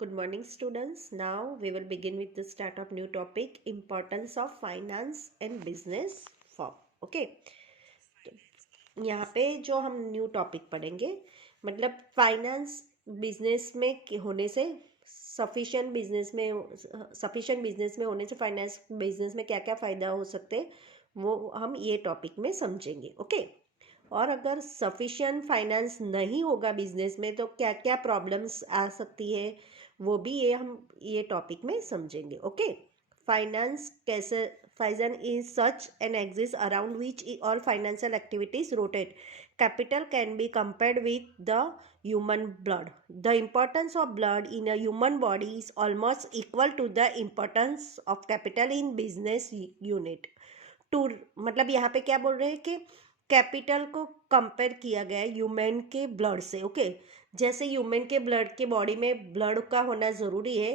Good morning, students. Now we will begin with the start of new topic, importance of finance and business firm. Okay. यहाँ पे जो हम new topic पढ़ेंगे मतलब finance business में होने से सफिशिएंट बिजनेस में होने से फाइनेंस बिजनेस में क्या क्या फ़ायदा हो सकते हैं वो हम ये टॉपिक में समझेंगे. ओके. और अगर सफिशिएंट फाइनेंस नहीं होगा बिजनेस में तो क्या क्या प्रॉब्लम्स आ सकती है वो भी ये टॉपिक में समझेंगे. ओके. फाइनेंस कैसे Finance is such an axis around which all financial activities rotate. Capital can be compared with the human blood. The importance of blood in a human body is almost equal to the importance of capital in business unit. टू मतलब यहाँ पे क्या बोल रहे हैं कि capital को कंपेयर किया गया है ह्यूमन के ब्लड से. ओके. जैसे ह्यूमन के ब्लड के बॉडी में ब्लड का होना ज़रूरी है,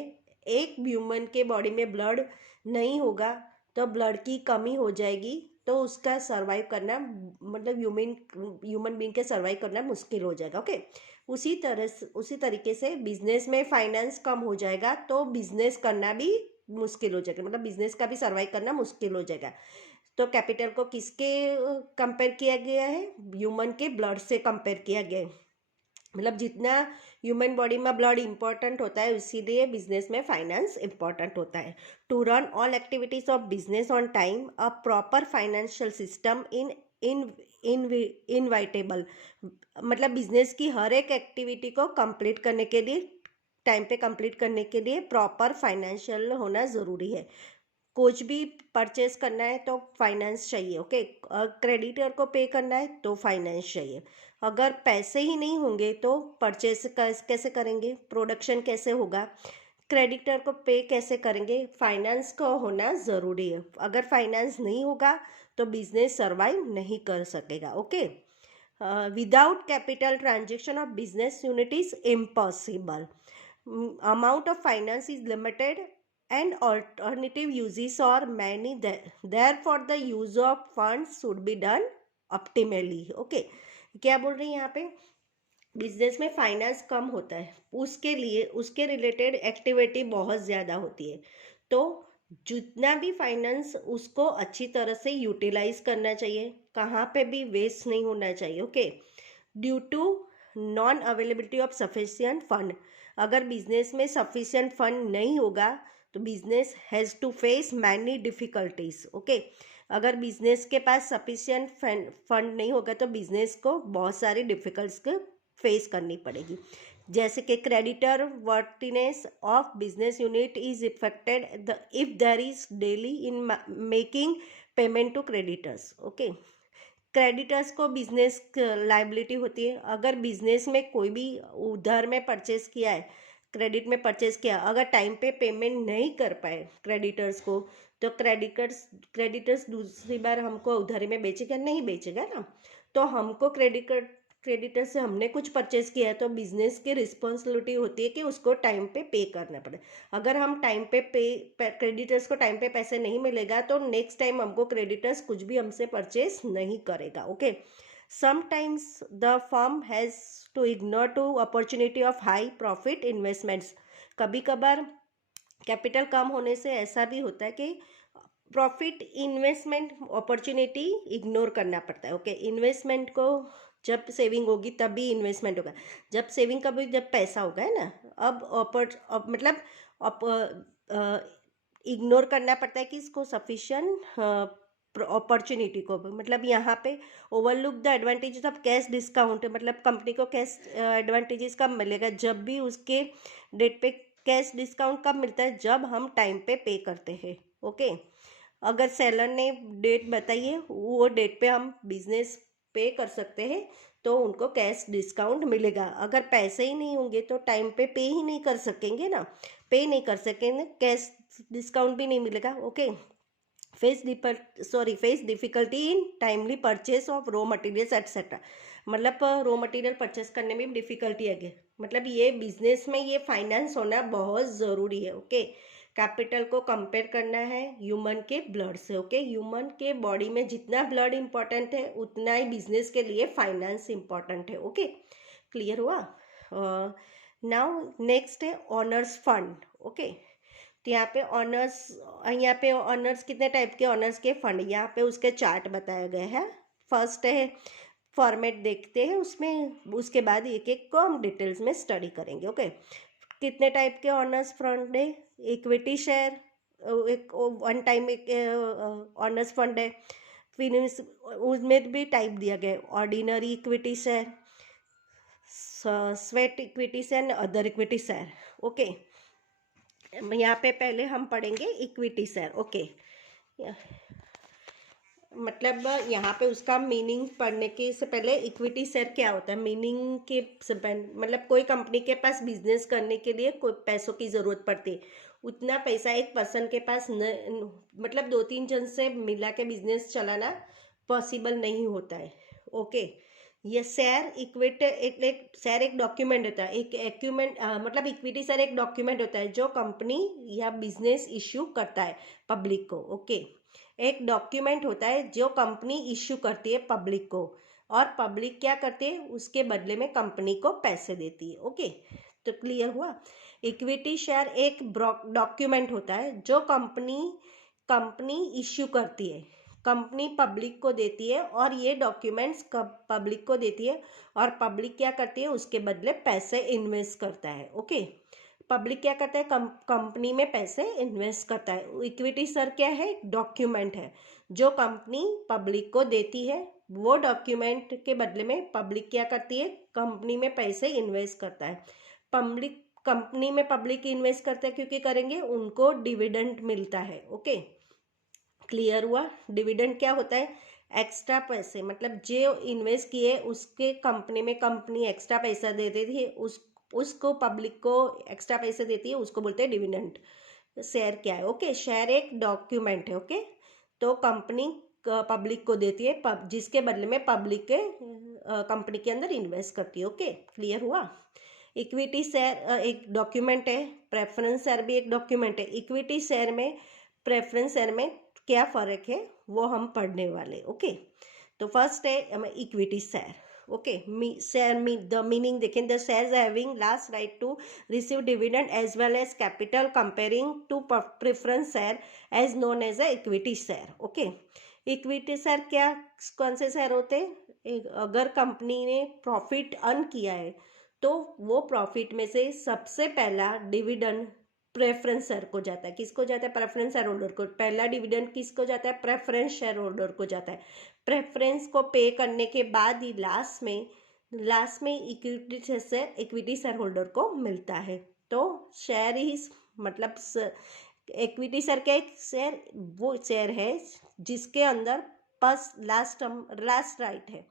एक ह्यूमन के बॉडी में ब्लड नहीं होगा तो ब्लड की कमी हो जाएगी तो उसका सर्वाइव करना मतलब ह्यूमन बीइंग के सर्वाइव करना मुश्किल हो जाएगा. ओके. उसी तरीके से बिजनेस में फाइनेंस कम हो जाएगा तो बिजनेस करना भी मुश्किल हो जाएगा, मतलब बिजनेस का भी सर्वाइव करना मुश्किल हो जाएगा. तो कैपिटल को किसके कंपेयर किया गया है? ह्यूमन के ब्लड से कंपेयर किया गया है. मतलब जितना ह्यूमन बॉडी में ब्लड इंपॉर्टेंट होता है इसीलिए बिजनेस में फाइनेंस इंपॉर्टेंट होता है. To run all activities of business on time a proper financial system inevitable. मतलब बिजनेस की हर एक एक्टिविटी को कंप्लीट करने के लिए टाइम पे कंप्लीट करने के लिए प्रॉपर फाइनेंशियल होना ज़रूरी है. कुछ भी परचेस करना है तो फाइनेंस चाहिए. ओके. क्रेडिटर को पे करना है तो फाइनेंस चाहिए. अगर पैसे ही नहीं होंगे तो परचेस कैसे करेंगे, प्रोडक्शन कैसे होगा, क्रेडिटर को पे कैसे करेंगे? फाइनेंस का होना ज़रूरी है. अगर फाइनेंस नहीं होगा तो बिजनेस सर्वाइव नहीं कर सकेगा. Okay. Without capital transaction of business unit is impossible. Amount of finance is limited and alternative uses are many. Therefore the use of funds should be done optimally. Okay. क्या बोल रही हैं यहाँ पे? Business में फाइनेंस कम होता है, उसके लिए उसके रिलेटेड एक्टिविटी बहुत ज़्यादा होती है. तो जितना भी फाइनेंस उसको अच्छी तरह से यूटिलाइज करना चाहिए, कहाँ पे भी वेस्ट नहीं होना चाहिए. Okay. Due to non availability of sufficient fund. अगर बिजनेस में सफिशियंट फंड नहीं होगा तो business has to face many difficulties. Okay. अगर बिजनेस के पास सफिशियंट फंड नहीं होगा तो बिजनेस को बहुत सारी डिफ़िकल्ट्स फेस करनी पड़ेगी. जैसे कि creditor worthiness of business unit is affected if there is delay in making payment to creditors. Okay. Creditors को बिजनेस लाइबिलिटी होती है. अगर बिजनेस में कोई भी उधार में परचेस किया है, क्रेडिट में परचेस किया, अगर टाइम पे पेमेंट नहीं कर पाए क्रेडिटर्स को तो क्रेडिटर्स दूसरी बार हमको उधारी में बेचेगा नहीं, बेचेगा ना. तो हमको क्रेडिटर से हमने कुछ परचेस किया है तो बिजनेस की रिस्पॉन्सिबिलिटी होती है कि उसको टाइम पे पे करना पड़े. अगर हम टाइम पे क्रेडिटर्स को टाइम पे पैसे नहीं मिलेगा तो नेक्स्ट टाइम हमको क्रेडिटर्स कुछ भी हमसे परचेस नहीं करेगा. Okay. Sometimes the firm has to ignore to opportunity of high profit investments. कभी कभार कैपिटल कम होने से ऐसा भी होता है कि प्रॉफिट इन्वेस्टमेंट अपॉर्चुनिटी इग्नोर करना पड़ता है. ओके. इन्वेस्टमेंट को जब सेविंग होगी तभी इन्वेस्टमेंट होगा. जब सेविंग का भी जब पैसा होगा है ना, अब मतलब इग्नोर करना पड़ता है कि इसको सफिशिएंट अपॉर्चुनिटी को. मतलब यहाँ पे overlook the advantages of cash discount. मतलब कंपनी को कैश एडवांटेजेस कब मिलेगा? जब भी उसके डेट पे कैश डिस्काउंट कब मिलता है? जब हम टाइम पे करते हैं. ओके. अगर सेलर ने डेट बताई है वो डेट पे हम बिजनेस पे कर सकते हैं तो उनको कैश डिस्काउंट मिलेगा. अगर पैसे ही नहीं होंगे तो टाइम पे ही नहीं कर सकेंगे ना, पे नहीं कर सकेंगे, कैश डिस्काउंट भी नहीं मिलेगा. Okay. Face difficulty in timely purchase of raw materials etcetera. मतलब रॉ मटेरियल परचेस करने में भी डिफिकल्टी है. मतलब ये बिजनेस में ये फाइनेंस होना बहुत ज़रूरी है. ओके. कैपिटल को कंपेयर करना है ह्यूमन के ब्लड से. ओके. ह्यूमन के बॉडी में जितना ब्लड इंपॉर्टेंट है उतना ही बिजनेस के लिए फाइनेंस इंपॉर्टेंट है. ओके. क्लियर हुआ? नाउ नेक्स्ट है ऑनर्स फंड। ओके, तो यहाँ पे ऑनर्स कितने टाइप के ऑनर्स के फंड, यहाँ पे उसके चार्ट बताया गया है। फर्स्ट है फॉर्मेट देखते हैं उसमें, उसके बाद एक एक को हम डिटेल्स में स्टडी करेंगे। ओके, कितने टाइप के ऑनर्स फंड है? इक्विटी शेयर, एक वन टाइम एक ऑनर्स फंड है। फिर उसमें भी टाइप दिया गया है, ordinary equity share, sweat equity share, other equity share. Okay, यहाँ पे पहले हम पढ़ेंगे इक्विटी शेयर। ओके, मतलब यहाँ पे उसका मीनिंग पढ़ने के से पहले इक्विटी शेयर क्या होता है मीनिंग के मतलब कोई कंपनी के पास बिजनेस करने के लिए कोई पैसों की ज़रूरत पड़ती है, उतना पैसा एक पर्सन के पास मतलब 2-3 जन से मिला के बिजनेस चलाना पॉसिबल नहीं होता है। ओके, ये शेयर इक्विटी एक शेयर एक डॉक्यूमेंट होता है, एक एक्यूमेंट मतलब इक्विटी शेयर एक डॉक्यूमेंट होता है जो कंपनी या बिजनेस इश्यू करता है पब्लिक को। ओके, एक डॉक्यूमेंट होता है जो कंपनी इश्यू करती है पब्लिक को, और पब्लिक क्या करती है, उसके बदले में कंपनी को पैसे देती है। ओके, तो क्लियर हुआ। इक्विटी शेयर एक डॉक्यूमेंट होता है जो कंपनी इश्यू करती है, कंपनी पब्लिक को देती है, और ये डॉक्यूमेंट्स पब्लिक को देती है, और पब्लिक क्या करती है, उसके बदले पैसे इन्वेस्ट करता है। ओके, पब्लिक क्या करता है, कंपनी में पैसे इन्वेस्ट करता है। इक्विटी शेयर क्या है, डॉक्यूमेंट है जो कंपनी पब्लिक को देती है, वो डॉक्यूमेंट के बदले में पब्लिक क्या करती है, कंपनी में पैसे इन्वेस्ट करता है। पब्लिक कंपनी में पब्लिक इन्वेस्ट करता है क्योंकि करेंगे उनको डिविडेंड मिलता है। ओके, क्लियर हुआ। डिविडेंड क्या होता है, एक्स्ट्रा पैसे, मतलब जो इन्वेस्ट किए उसके कंपनी में कंपनी एक्स्ट्रा पैसा दे देती है, उसको पब्लिक को एक्स्ट्रा पैसे देती है, उसको बोलते हैं डिविडेंड। शेयर क्या है, ओके, शेयर एक डॉक्यूमेंट है। ओके, तो कंपनी पब्लिक को देती है, जिसके बदले में पब्लिक के कंपनी के अंदर इन्वेस्ट करती है। ओके, क्लियर हुआ। इक्विटी शेयर एक डॉक्यूमेंट है, प्रेफरेंस शेयर भी एक डॉक्यूमेंट है। इक्विटी शेयर में प्रेफरेंस शेयर में क्या फ़र्क है वो हम पढ़ने वाले। ओके, तो फर्स्ट है equity share. Okay, share the meaning देखें, the shares having last right to receive dividend as well as capital comparing to preference share as known as a equity share. Okay, equity share क्या, कौन से share होते हैं, अगर company ने profit earn किया है तो वो प्रॉफिट में से सबसे पहला डिविडेंड प्रेफरेंस शेयर को जाता है। किसको जाता है, प्रेफरेंस शेयर होल्डर को। पहला डिविडेंड किसको जाता है, प्रेफरेंस शेयर होल्डर को जाता है। प्रेफरेंस को पे करने के बाद ही लास्ट में इक्विटी शेयर होल्डर को मिलता है। तो शेयर ही मतलब इक्विटी शेयर क्या, एक शेयर वो शेयर है जिसके अंदर बस लास्ट राइट है,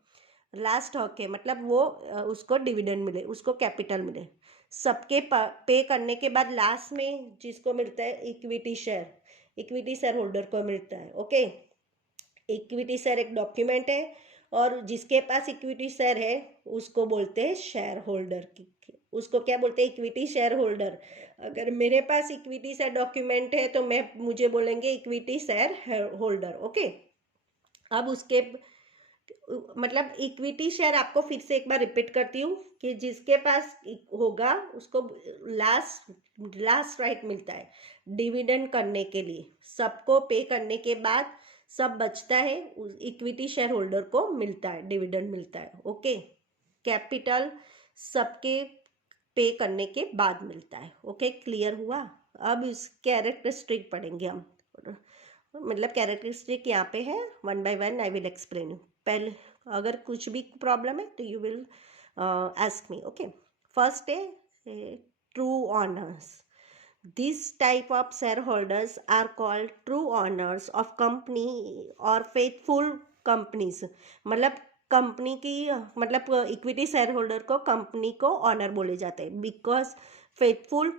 लास्ट हक है, मतलब वो उसको डिविडेंड मिले, उसको कैपिटल मिले। सबके पे करने के बाद लास्ट में जिसको मिलता है इक्विटी शेयर होल्डर को मिलता है। ओके, इक्विटी शेयर एक डॉक्यूमेंट है, और जिसके पास इक्विटी शेयर है उसको बोलते हैं शेयर होल्डर। उसको क्या बोलते हैं, इक्विटी शेयर होल्डर। अगर मेरे पास इक्विटी शेयर डॉक्यूमेंट है तो मुझे बोलेंगे इक्विटी शेयर होल्डर। ओके, अब उसके मतलब इक्विटी शेयर आपको फिर से एक बार रिपीट करती हूँ कि जिसके पास होगा उसको लास्ट राइट मिलता है डिविडेंड करने के लिए। सबको पे करने के बाद सब बचता है, इक्विटी शेयर होल्डर को मिलता है, डिविडेंड मिलता है। ओके, कैपिटल सबके पे करने के बाद मिलता है। ओके, क्लियर हुआ। अब इस कैरेक्टरिस्टिक पढ़ेंगे हम, मतलब कैरेक्टरिस्टिक यहाँ पे है, one by one I will explain you. पहले अगर कुछ भी प्रॉब्लम है तो you will ask me. Okay, first है true owners. This type of share holders are called true owners of company और फेथफुल कंपनीज। मतलब कंपनी की मतलब इक्विटी शेयर होल्डर को कंपनी को ऑनर बोले जाते हैं, बिकॉज फेथफुल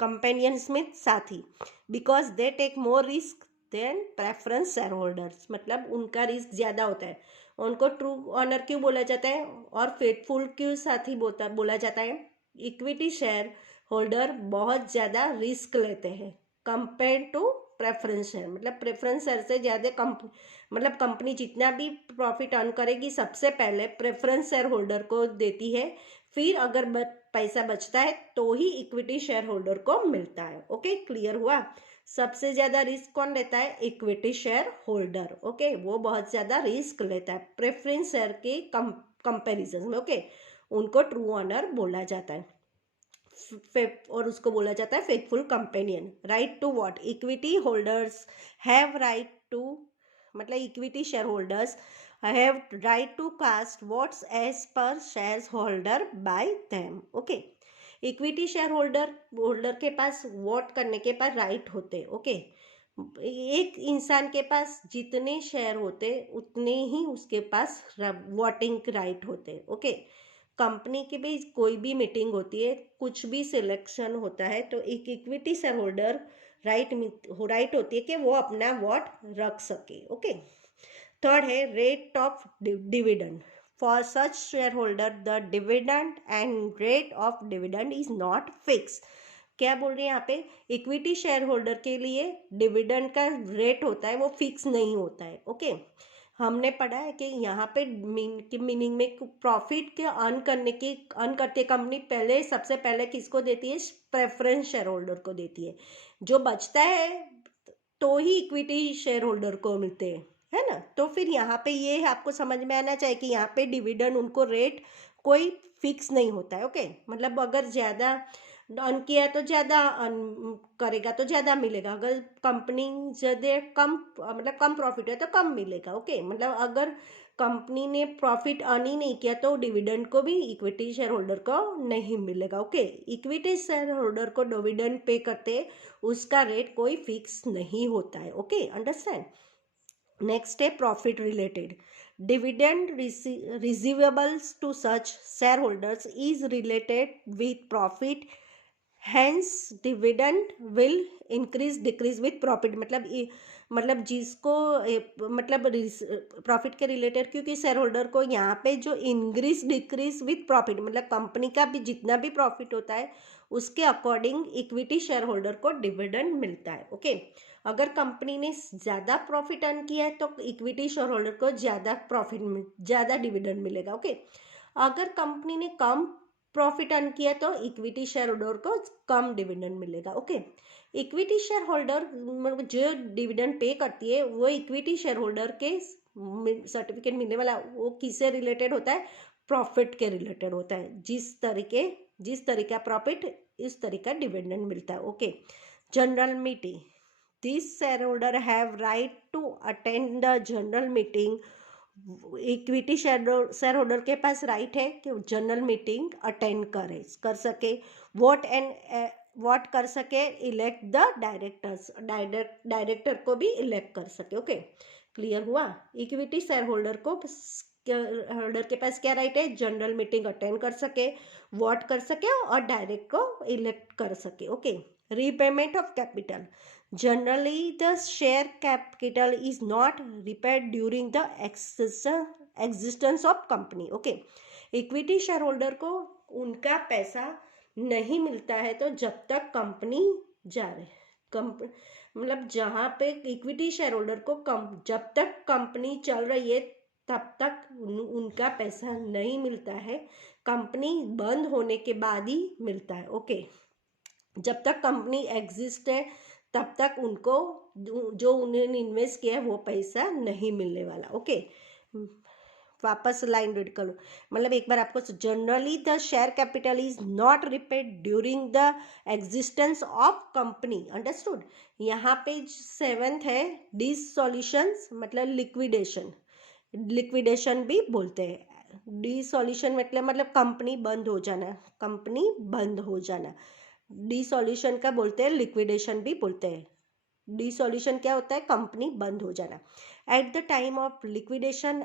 कंपेनियंस में साथी, because they take more risk than preference share holders. मतलब उनका रिस्क ज़्यादा होता है, उनको ट्रू ऑनर क्यों बोला जाता है और फेथफुल क्यों साथी बोला जाता है। इक्विटी शेयर होल्डर बहुत ज़्यादा रिस्क लेते हैं कंपेयर टू प्रेफरेंस शेयर। मतलब प्रेफरेंस शेयर से ज़्यादा कंपनी जितना भी प्रॉफिट अर्न करेगी सबसे पहले प्रेफरेंस शेयर होल्डर को देती है, फिर अगर पैसा बचता है तो ही इक्विटी शेयर होल्डर को मिलता है। ओके, क्लियर हुआ। सबसे ज्यादा रिस्क कौन लेता है? Equity share holder. ओके, वो बहुत ज्यादा रिस्क लेता है प्रेफरेंस शेयर के कंपैरिजन में। ओके, उनको ट्रू ऑनर बोला जाता है और उसको बोला जाता है faithful companion. Right to what? Equity holders have right to, मतलब equity share holders have right to cast votes as per share holder by them. Okay, equity share holder के पास वोट करने के पर राइट होते। ओके, एक इंसान के पास जितने शेयर होते उतने ही उसके पास वोटिंग राइट होते। ओके, कंपनी की भी कोई भी मीटिंग होती है, कुछ भी सिलेक्शन होता है, तो एक इक्विटी शेयर होल्डर राइट होती है कि वो अपना वोट रख सके। ओके, थर्ड है rate of dividend. For such share holder the dividend and rate of dividend is not fix. क्या बोल रहे हैं यहाँ पे? इक्विटी शेयर होल्डर के लिए डिविडेंड का रेट होता है, वो फिक्स नहीं होता है। ओके, हमने पढ़ा है कि यहाँ पे मीनिंग में प्रॉफिट के अर्न करती है कंपनी, पहले सबसे पहले किसको देती है? प्रेफरेंस शेयर होल्डर को देती है। जो बचता है तो ही इक्विटी शेयर होल्डर को मिलते हैं, है ना। तो फिर यहाँ पे ये आपको समझ में आना चाहिए कि यहाँ पे डिविडेंड उनको रेट कोई फिक्स नहीं होता है। ओके, मतलब अगर ज़्यादा अर्न किया तो ज़्यादा अर्न करेगा तो ज़्यादा मिलेगा, अगर कंपनी ज़्यादा कम मतलब कम प्रॉफिट है तो कम मिलेगा। ओके, मतलब अगर कंपनी ने प्रॉफिट अर्न ही नहीं किया तो डिविडेंड को भी इक्विटी शेयर होल्डर को नहीं मिलेगा। ओके, इक्विटी शेयर होल्डर को डिविडेंड पे करते उसका रेट कोई फिक्स नहीं होता है। Okay, understand. नेक्स्ट है profit related. Dividend receivables to such share holders is related with profit, hence dividend will increase decrease with profit. मतलब जिसको मतलब प्रॉफिट के रिलेटेड, क्योंकि शेयर होल्डर को यहाँ पे जो इंक्रीज डिक्रीज विथ प्रॉफिट, मतलब कंपनी का भी जितना भी प्रॉफिट होता है उसके अकॉर्डिंग इक्विटी शेयर होल्डर को डिविडेंड मिलता है। ओके, अगर कंपनी ने ज़्यादा प्रॉफिट अर्न किया है तो इक्विटी शेयर होल्डर को ज़्यादा डिविडेंड मिलेगा। ओके, अगर कंपनी ने कम प्रॉफिट अर्न किया तो इक्विटी शेयर होल्डर को कम डिविडेंड मिलेगा। ओके, इक्विटी शेयर होल्डर जो डिविडेंड पे करती है वो इक्विटी शेयर होल्डर के सर्टिफिकेट मिलने वाला वो किससे रिलेटेड होता है? प्रॉफिट के रिलेटेड होता है। जिस तरीका प्रॉफिट इस तरीका डिविडेंड मिलता है। Okay, general meeting. This share holder have right to attend the general meeting. Equity share holder के पास राइट है कि जनरल मीटिंग अटेंड कर सके, वोट कर सके, इलेक्ट द डायरेक्टर्स, डायरेक्टर को भी इलेक्ट कर सके। ओके, क्लियर हुआ। इक्विटी शेयर होल्डर के पास क्या राइट है? जनरल मीटिंग अटेंड कर सके, वोट कर सके और डायरेक्ट को इलेक्ट कर सके। Okay, repayment of capital. Generally, the share capital is not repaid during the existence of company. Okay, equity share holder को उनका पैसा नहीं मिलता है तो जब तक कंपनी जा रही, मतलब जहाँ पे इक्विटी शेयर होल्डर को जब तक कंपनी चल रही है तब तक उनका पैसा नहीं मिलता है, कंपनी बंद होने के बाद ही मिलता है। ओके, जब तक कंपनी एग्जिस्ट है तब तक उनको जो उन्होंने इन्वेस्ट किया है वो पैसा नहीं मिलने वाला। ओके, वापस लाइन रीड करो, मतलब एक बार आपको। Generally the share capital is not repaid during the existence of company. Understood. यहाँ पे 7th है डिसॉल्यूशंस, मतलब लिक्विडेशन भी बोलते हैं। डिसॉल्यूशन मतलब कंपनी बंद हो जाना। डिसॉल्यूशन का बोलते हैं, लिक्विडेशन भी बोलते हैं। डिसॉल्यूशन क्या होता है? कंपनी बंद हो जाना। At the time of liquidation,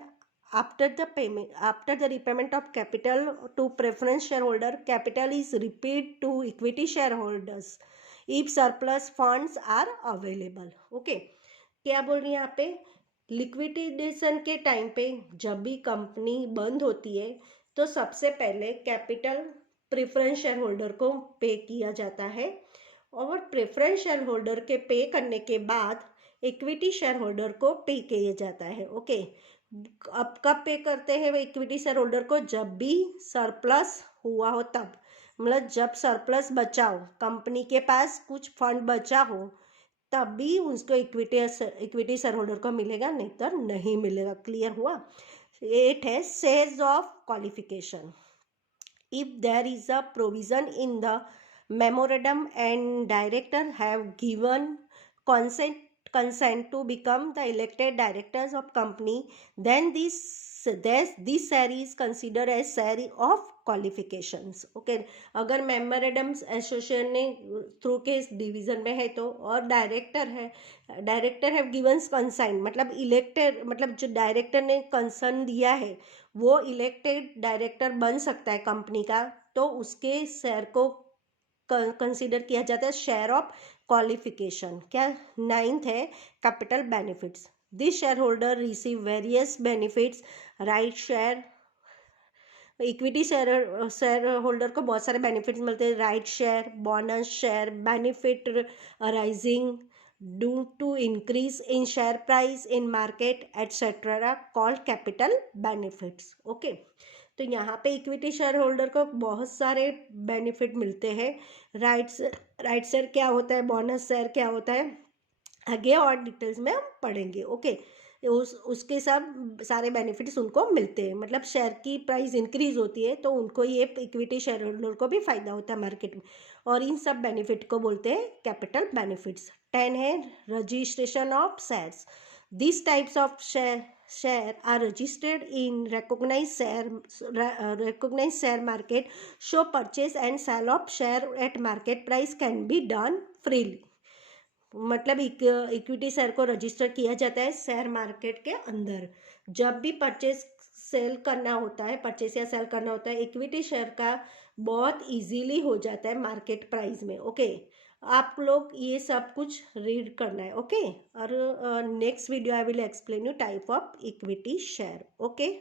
after the repayment of capital to preference share holder, capital is repaid to equity share holders if surplus funds are available. Okay, क्या बोल रही है यहाँ पे? लिक्विडेशन के टाइम पे जब भी कंपनी बंद होती है तो सबसे पहले कैपिटल प्रेफरेंस शेयर होल्डर को पे किया जाता है और प्रेफरेंस शेयर होल्डर के पे करने के बाद इक्विटी शेयर होल्डर को पे किया जाता है। ओके, अब कब पे करते हैं वो इक्विटी शेयर होल्डर को? जब भी सरप्लस हुआ हो तब, मतलब जब सरप्लस बचा हो, कंपनी के पास कुछ फंड बचा हो, तभी उसको इक्विटी शेयर होल्डर को मिलेगा, नहीं तो नहीं मिलेगा। क्लियर हुआ? 8 है shares of qualification. If there is a provision in the memorandum and director have given consent consent to become the elected directors of company, then this share is considered as share of qualifications. Okay, अगर memorandums association ने through के division में है तो, और director है, director have given consign, मतलब elected, मतलब जो डायरेक्टर ने कंसर्न दिया है वो इलेक्टेड डायरेक्टर बन सकता है कंपनी का, तो उसके शेयर को कंसीडर किया जाता है शेयर ऑफ क्वालिफिकेशन। क्या? 9th है capital benefits. This share holder receive various benefits, right share. Equity share holder को बहुत सारे बेनिफिट्स मिलते हैं, right share, bonus share, benefit arising due to increase in share price in market etcetera called capital benefits. Okay, तो यहाँ पे equity share holder को बहुत सारे बेनिफिट मिलते हैं। राइट शेयर क्या होता है, बोनस शेयर क्या होता है, आगे और डिटेल्स में हम पढ़ेंगे। ओके, उसके सब सारे बेनिफिट्स उनको मिलते हैं, मतलब शेयर की प्राइस इंक्रीज होती है तो उनको ये इक्विटी शेयर होल्डर को भी फायदा होता है मार्केट में, और इन सब बेनिफिट को बोलते हैं कैपिटल बेनिफिट्स। 10 है registration of shares. This types of share are registered in recognized share market, so purchase and sale of share at market price can be done freely। मतलब इक्विटी शेयर को register किया जाता है share market के अंदर। जब भी purchase cell करना होता है, परचेस या सेल करना होता है इक्विटी शेयर का, बहुत इजीली हो जाता है मार्केट प्राइस में। ओके, आप लोग ये सब कुछ रीड करना है। ओके, और next video I will explain you type of equity share. Okay.